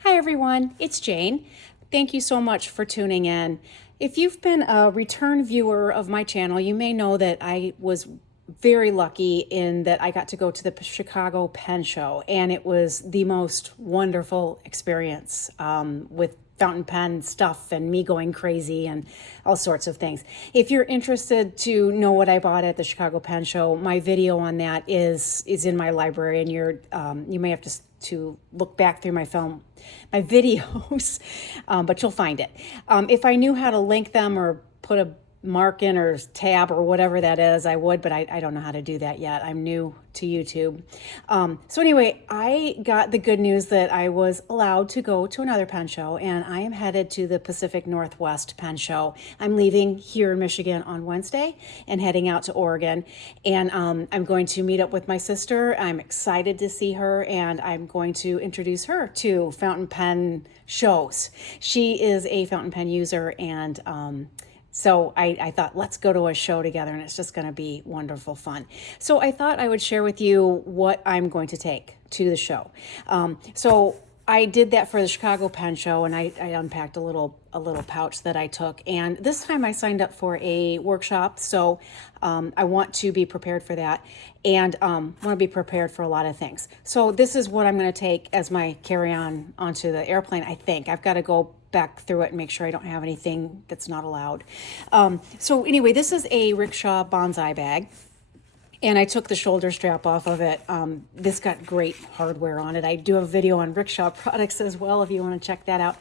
Hi everyone, it's Jane. Thank you so much for tuning in. If you've been a return viewer of my channel, you may know that I was very lucky in that I got to go to the Chicago Pen Show, and it was the most wonderful experience with fountain pen stuff and me going crazy and all sorts of things. If you're interested to know what I bought at the Chicago Pen Show, my video on that is in my library, and you may have to look back through my videos, but you'll find it. If I knew how to link them or put a mark in or tab or whatever that is, I would, but I don't know how to do that yet. I'm new to YouTube. So anyway, I got the good news that I was allowed to go to another pen show, and I am headed to the Pacific Northwest Pen Show. I'm leaving here in Michigan on Wednesday and heading out to Oregon, and I'm going to meet up with my sister. I'm excited to see her, and I'm going to introduce her to fountain pen shows. She is a fountain pen user, and so I thought, let's go to a show together, and it's just going to be wonderful fun. So I thought I would share with you what I'm going to take to the show. So I did that for the Chicago Pen Show, and I unpacked a little pouch that I took. And this time I signed up for a workshop, so I want to be prepared for that, and want to be prepared for a lot of things. So this is what I'm going to take as my carry-on onto the airplane. I think I've got to go back through it and make sure I don't have anything that's not allowed. So anyway, this is a rickshaw bonsai bag, and I took the shoulder strap off of it. This got great hardware on it. I do a video on rickshaw products as well if you want to check that out.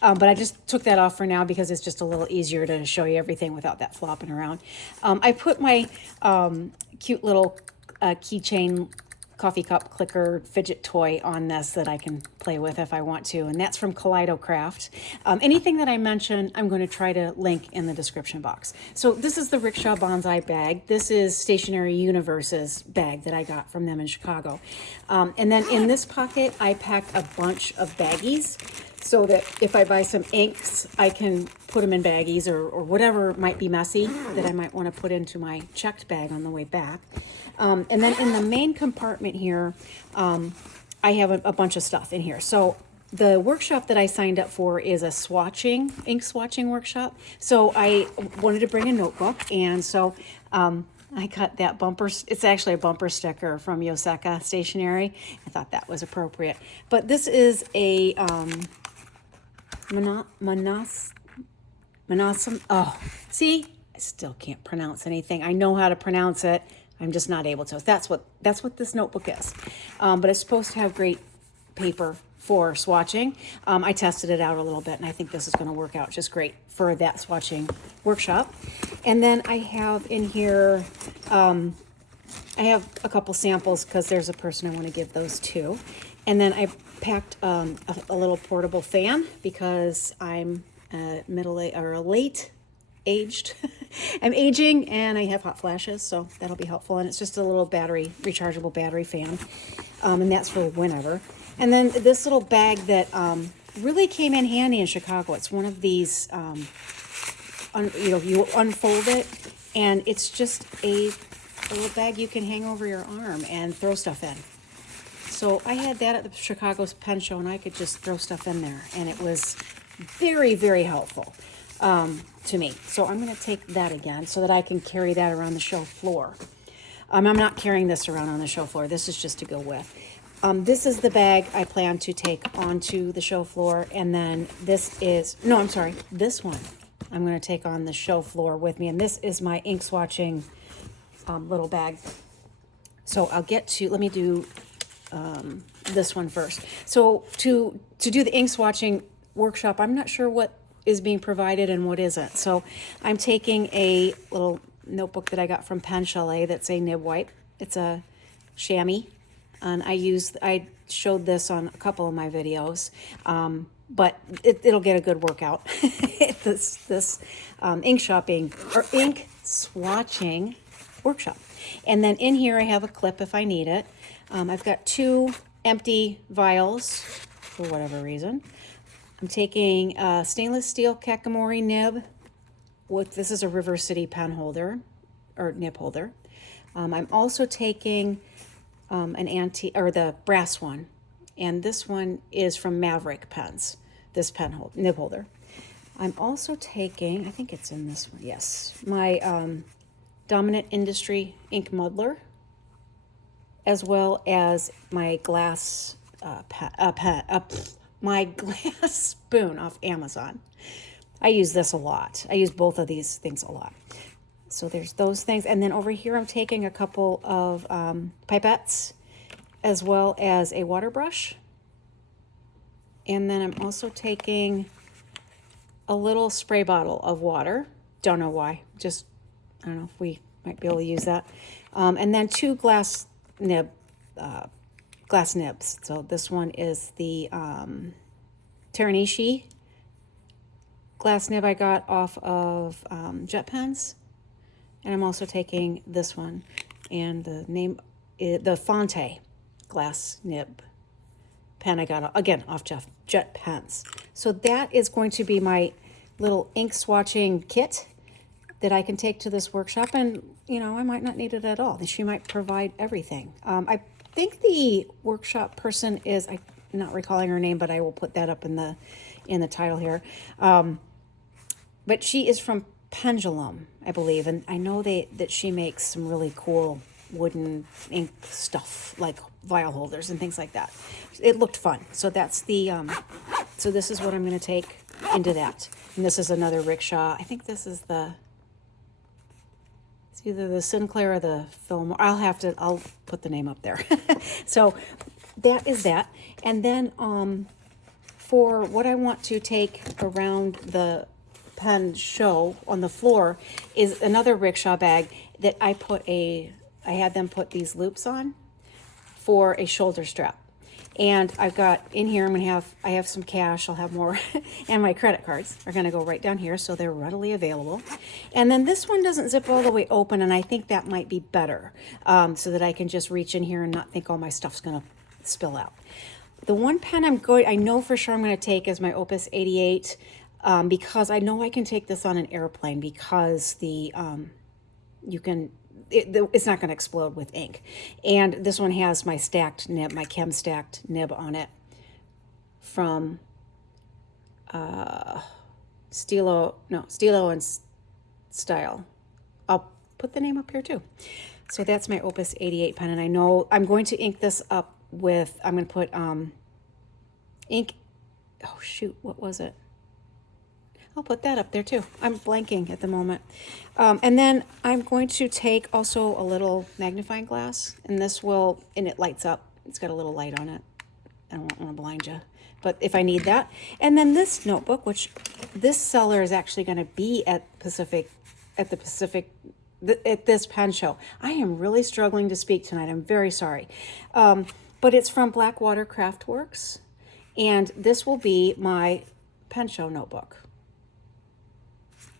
But I just took that off for now because it's just a little easier to show you everything without that flopping around. I put my cute little keychain coffee cup clicker fidget toy on this that I can play with if I want to, and that's from Kaleido Craft. Anything that I mention, I'm going to try to link in the description box. So this is the Rickshaw Bonsai bag. This is Stationery Universe's bag that I got from them in Chicago. And then in this pocket, I packed a bunch of baggies so that if I buy some inks, I can put them in baggies or whatever might be messy that I might want to put into my checked bag on the way back. And then in the main compartment here, I have a bunch of stuff in here. So the workshop that I signed up for is a ink swatching workshop. So I wanted to bring a notebook, and so I got that bumper. It's actually a bumper sticker from Yoseka Stationery. I thought that was appropriate. But this is a Manasam. Oh, see, I still can't pronounce anything. I know how to pronounce it. I'm just not able to. That's what this notebook is. But it's supposed to have great paper for swatching. I tested it out a little bit, and I think this is going to work out just great for that swatching workshop. And then I have in here, I have a couple samples because there's a person I want to give those to. And then I packed a little portable fan because I'm late aged. I'm aging and I have hot flashes, so that'll be helpful. And it's just a little rechargeable battery fan, and that's for whenever. And then this little bag that really came in handy in Chicago. It's one of these, you unfold it, and it's just a little bag you can hang over your arm and throw stuff in. So I had that at the Chicago Pen Show, and I could just throw stuff in there, and it was very, very helpful to me. So I'm going to take that again so that I can carry that around the show floor. I'm not carrying this around on the show floor. This is just to go with. This is the bag I plan to take onto the show floor, and then this one I'm going to take on the show floor with me, and this is my ink swatching little bag. So let me do this one first. So to do the ink swatching workshop, I'm not sure what is being provided and what isn't. So I'm taking a little notebook that I got from Pen Chalet that's a nib wipe. It's a chamois, and I showed this on a couple of my videos, but it'll get a good workout. this ink swatching workshop. And then in here I have a clip if I need it. I've got 2 empty vials for whatever reason. I'm taking a stainless steel Kakamori nib. This is a River City pen holder or nib holder. I'm also taking the brass one, And this one is from Maverick Pens, this nib holder. I'm also taking, I think it's in this one, yes, my Dominant Industry ink muddler, as well as my glass my glass spoon off Amazon. I use this a lot. I use both of these things a lot. So there's those things. And then over here I'm taking a couple of pipettes, as well as a water brush. And then I'm also taking a little spray bottle of water. Don't know why. Just, I don't know if we might be able to use that. And then two glass nibs. So this one is the Teranishi glass nib I got off of Jet Pens. And I'm also taking this one, and the name, the Fonte glass nib pen I got, again, off Jet Pens. So that is going to be my little ink swatching kit that I can take to this workshop, and, you know, I might not need it at all. She might provide everything. I think the workshop person is, I'm not recalling her name, but I will put that up in the title here. But she is from Pendulum, I believe, and I know that she makes some really cool wooden ink stuff, like vial holders and things like that. It looked fun. So that's the so this is what I'm going to take into that. And this is another rickshaw. I think this is it's either the Sinclair or the Fillmore. I'll put the name up there. So that is that. And then for what I want to take around the pen show on the floor is another rickshaw bag that I had them put these loops on for a shoulder strap. And I've got in here, I have some cash, I'll have more, and my credit cards are gonna go right down here, so they're readily available. And then this one doesn't zip all the way open, and I think that might be better, so that I can just reach in here and not think all my stuff's gonna spill out. The one pen I know for sure I'm gonna take is my Opus 88, because I know I can take this on an airplane, because it's not going to explode with ink. And this one has my stacked nib, my chem stacked nib on it from Stilo and Style. I'll put the name up here too. So that's my Opus 88 pen, and I know I'm going to ink this up with, I'm going to put ink, oh shoot, what was it? I'll put that up there too. I'm blanking at the moment. And then I'm going to take also a little magnifying glass, and it lights up. It's got a little light on it. I don't want to blind you, but if I need that. And then this notebook, which this seller is actually going to be at this pen show. I am really struggling to speak tonight. I'm very sorry. But it's from Blackwater Craftworks, and this will be my pen show notebook.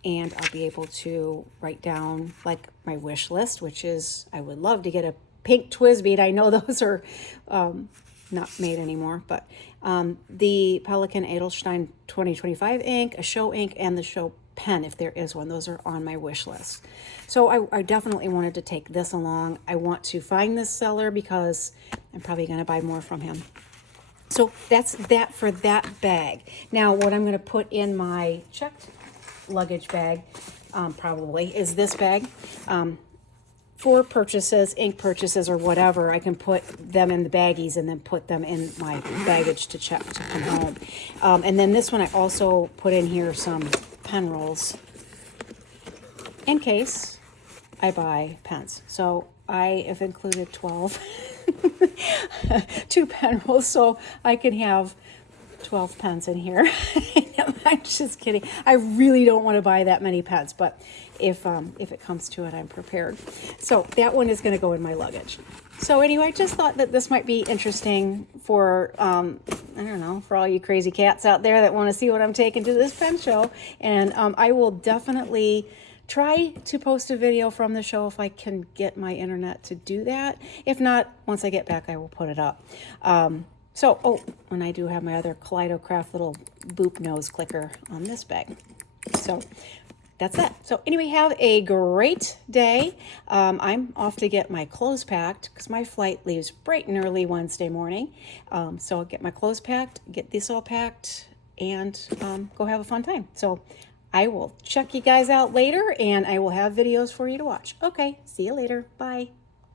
And I'll be able to write down like my wish list, which is I would love to get a pink Twisbeat. I know those are not made anymore, but the Pelikan Edelstein 2025 ink, a show ink, and the show pen, if there is one. Those are on my wish list. So I definitely wanted to take this along. I want to find this seller because I'm probably going to buy more from him. So that's that for that bag. Now, what I'm going to put in my checked luggage bag probably is this bag. For purchases, ink purchases or whatever, I can put them in the baggies and then put them in my baggage to check to come home. And then this one I also put in here some pen rolls in case I buy pens. So I have included 12 2 pen rolls, so I can have 12 pens in here. I'm just kidding. I really don't want to buy that many pens, but if it comes to it, I'm prepared. So that one is going to go in my luggage. So anyway, I just thought that this might be interesting for, I don't know, for all you crazy cats out there that want to see what I'm taking to this pen show. And I will definitely try to post a video from the show if I can get my internet to do that. If not, once I get back, I will put it up. And I do have my other Kaleido Craft little boop nose clicker on this bag. So that's that. So anyway, have a great day. I'm off to get my clothes packed because my flight leaves bright and early Wednesday morning. So I'll get my clothes packed, get this all packed, and go have a fun time. So I will check you guys out later, and I will have videos for you to watch. Okay, see you later. Bye.